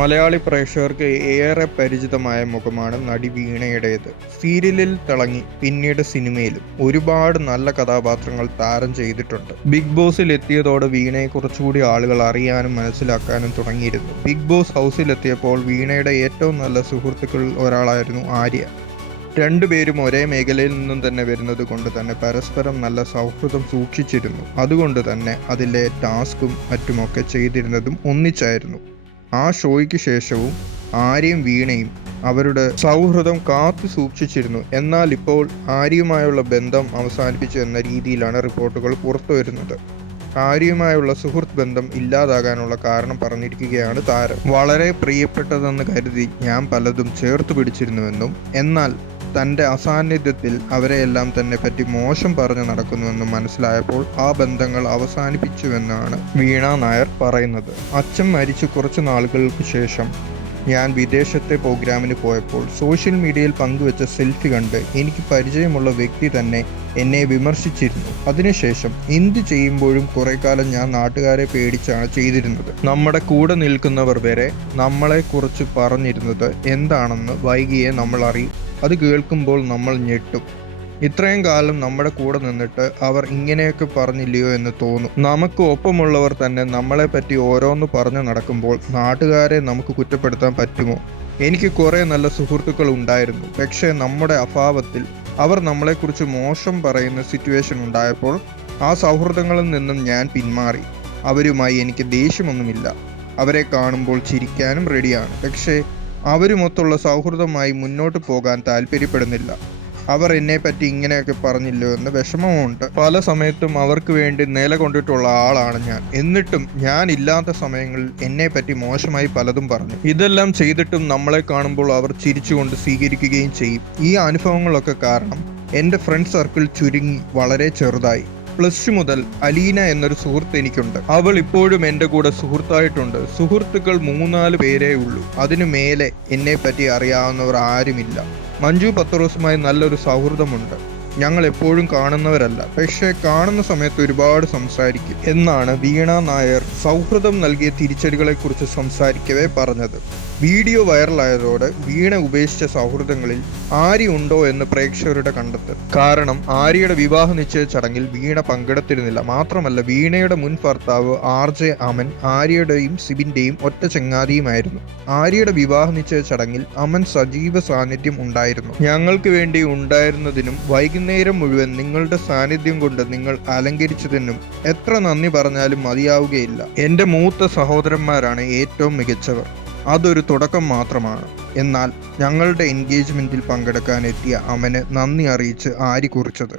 മലയാളി പ്രേക്ഷകർക്ക് ഏറെ പരിചിതമായ മുഖമാണ് നടി വീണയുടേത്. സീരിയലിൽ തിളങ്ങി പിന്നീട് സിനിമയിലും ഒരുപാട് നല്ല കഥാപാത്രങ്ങൾ താരം ചെയ്തിട്ടുണ്ട്. ബിഗ് ബോസിൽ എത്തിയതോടെ വീണയെ കുറച്ചുകൂടി ആളുകൾ അറിയാനും മനസ്സിലാക്കാനും തുടങ്ങിയിരുന്നു. ബിഗ് ബോസ് ഹൗസിലെത്തിയപ്പോൾ വീണയുടെ ഏറ്റവും നല്ല സുഹൃത്തുക്കളിൽ ഒരാളായിരുന്നു ആര്യ. രണ്ടുപേരും ഒരേ മേഖലയിൽ നിന്നും തന്നെ വരുന്നത് കൊണ്ട് തന്നെ പരസ്പരം നല്ല സൗഹൃദം സൂക്ഷിച്ചിരുന്നു. അതുകൊണ്ട് തന്നെ അതിലെ ടാസ്കും മറ്റുമൊക്കെ ചെയ്തിരുന്നതും ഒന്നിച്ചായിരുന്നു. ആ ഷോയ്ക്ക് ശേഷവും ആര്യയും വീണയും അവരുടെ സൗഹൃദം കാത്തു സൂക്ഷിച്ചിരുന്നു. എന്നാൽ ഇപ്പോൾ ആര്യയുമായുള്ള ബന്ധം അവസാനിപ്പിച്ചു എന്ന രീതിയിലാണ് റിപ്പോർട്ടുകൾ പുറത്തു വരുന്നത്. ആര്യയുമായുള്ള സുഹൃത്ത് ബന്ധം ഇല്ലാതാകാനുള്ള കാരണം പറഞ്ഞിരിക്കുകയാണ് താരം. വളരെ പ്രിയപ്പെട്ടതെന്ന് കരുതി ഞാൻ പലതും ചേർത്ത് പിടിച്ചിരുന്നുവെന്നും എന്നാൽ തന്റെ അസാന്നിധ്യത്തിൽ അവരെയെല്ലാം തന്നെ പറ്റി മോശം പറഞ്ഞു നടക്കുന്നുവെന്ന് മനസ്സിലായപ്പോൾ ആ ബന്ധങ്ങൾ അവസാനിപ്പിച്ചുവെന്നാണ് വീണ നായർ പറയുന്നത്. അച്ഛൻ മരിച്ചു കുറച്ച് നാളുകൾക്ക് ശേഷം ഞാൻ വിദേശത്തെ പ്രോഗ്രാമിന് പോയപ്പോൾ സോഷ്യൽ മീഡിയയിൽ പങ്കുവച്ച സെൽഫി കണ്ട് എനിക്ക് പരിചയമുള്ള വ്യക്തി തന്നെ എന്നെ വിമർശിച്ചിരുന്നു. അതിനുശേഷം എന്ത് ചെയ്യുമ്പോഴും കുറെ കാലം ഞാൻ നാട്ടുകാരെ പേടിച്ചാണ് ചെയ്തിരുന്നത്. നമ്മുടെ കൂടെ നിൽക്കുന്നവർ വരെ നമ്മളെ കുറിച്ച് പറഞ്ഞിരുന്നത് എന്താണെന്ന് വൈകിയെ നമ്മൾ അറിയും അത് കേൾക്കുമ്പോൾ നമ്മൾ ഞെട്ടും. ഇത്രയും കാലം നമ്മുടെ കൂടെ നിന്നിട്ട് അവർ ഇങ്ങനെയൊക്കെ പറഞ്ഞില്ലയോ എന്ന് തോന്നും. നമുക്ക് ഒപ്പമുള്ളവർ തന്നെ നമ്മളെ പറ്റി ഓരോന്ന് പറഞ്ഞു നടക്കുമ്പോൾ നാട്ടുകാരെ നമുക്ക് കുറ്റപ്പെടുത്താൻ പറ്റുമോ? എനിക്ക് കുറേ നല്ല സുഹൃത്തുക്കൾ ഉണ്ടായിരുന്നു. പക്ഷേ നമ്മുടെ അഭാവത്തിൽ അവർ നമ്മളെക്കുറിച്ച് മോശം പറയുന്ന സിറ്റുവേഷൻ ഉണ്ടായപ്പോൾ ആ സൗഹൃദങ്ങളിൽ നിന്നും ഞാൻ പിന്മാറി. അവരുമായി എനിക്ക് ദേഷ്യമൊന്നുമില്ല. അവരെ കാണുമ്പോൾ ചിരിക്കാനും റെഡിയാണ് പക്ഷേ അവരുമൊത്തുള്ള സൗഹൃദമായി മുന്നോട്ട് പോകാൻ താല്പര്യപ്പെടുന്നില്ല. അവർ എന്നെ പറ്റി ഇങ്ങനെയൊക്കെ പറഞ്ഞില്ലോ എന്ന് വിഷമമുണ്ട്. പല സമയത്തും അവർക്ക് വേണ്ടി നിലകൊണ്ടിട്ടുള്ള ആളാണ് ഞാൻ. എന്നിട്ടും ഞാൻ ഇല്ലാത്ത സമയങ്ങളിൽ എന്നെ പറ്റി മോശമായി പലതും പറഞ്ഞു. ഇതെല്ലാം ചെയ്തിട്ടും നമ്മളെ കാണുമ്പോൾ അവർ ചിരിച്ചുകൊണ്ട് സ്വീകരിക്കുകയും ചെയ്യും. ഈ അനുഭവങ്ങളൊക്കെ കാരണം എന്റെ ഫ്രണ്ട് സർക്കിൾ ചുരുങ്ങി വളരെ ചെറുതായി. പ്ലസ് ടു മുതൽ അലീന എന്നൊരു സുഹൃത്ത് എനിക്കുണ്ട്. അവൾ ഇപ്പോഴും എന്റെ കൂടെ സുഹൃത്തായിട്ടുണ്ട്. സുഹൃത്തുക്കൾ മൂന്നാൽ പേരേ ഉള്ളൂ. അതിനു മേലെ എന്നെ പറ്റി അറിയാവുന്നവർ ആരുമില്ല. മഞ്ജു പത്രോസുമായി നല്ലൊരു സൗഹൃദമുണ്ട്. ഞങ്ങൾ എപ്പോഴും കാണുന്നവരല്ല. പക്ഷേ കാണുന്ന സമയത്ത് ഒരുപാട് സംസാരിക്കും എന്നാണ് വീണ നായർ സൗഹൃദം നൽകിയ തിരിച്ചടികളെക്കുറിച്ച് സംസാരിക്കവേ പറഞ്ഞത്. വീഡിയോ വൈറലായതോടെ വീണ ഉപേക്ഷിച്ച സൗഹൃദങ്ങളിൽ ആര്യ ഉണ്ടോ എന്ന് പ്രേക്ഷകരുടെ കണ്ടെത്തൽ. കാരണം ആര്യയുടെ വിവാഹ നിശ്ചയ ചടങ്ങിൽ വീണ പങ്കെടുത്തിരുന്നില്ല. മാത്രമല്ല വീണയുടെ മുൻ ഭർത്താവ് ആർ ജെ അമൻ ആര്യയുടെയും സിബിന്റെയും ഒറ്റ ചങ്ങാതിയുമായിരുന്നു. ആര്യയുടെ വിവാഹ നിശ്ചയ ചടങ്ങിൽ അമൻ സജീവ സാന്നിധ്യം ഉണ്ടായിരുന്നു. ഞങ്ങൾക്ക് വേണ്ടി ഉണ്ടായിരുന്നതിനും വൈകുന്നേരം മുഴുവൻ നിങ്ങളുടെ സാന്നിധ്യം കൊണ്ട് നിങ്ങൾ അലങ്കരിച്ചതിനും എത്ര നന്ദി പറഞ്ഞാലും മതിയാവുകയില്ല. എന്റെ മൂത്ത സഹോദരന്മാരാണ് ഏറ്റവും മികച്ചവർ. അതൊരു തുടക്കം മാത്രമാണ്. എന്നാൽ ഞങ്ങളുടെ എൻഗേജ്മെന്റിൽ പങ്കെടുക്കാൻ എത്തിയ അമന് നന്ദി അറിയിച്ച് ആരി കുറിച്ചത്.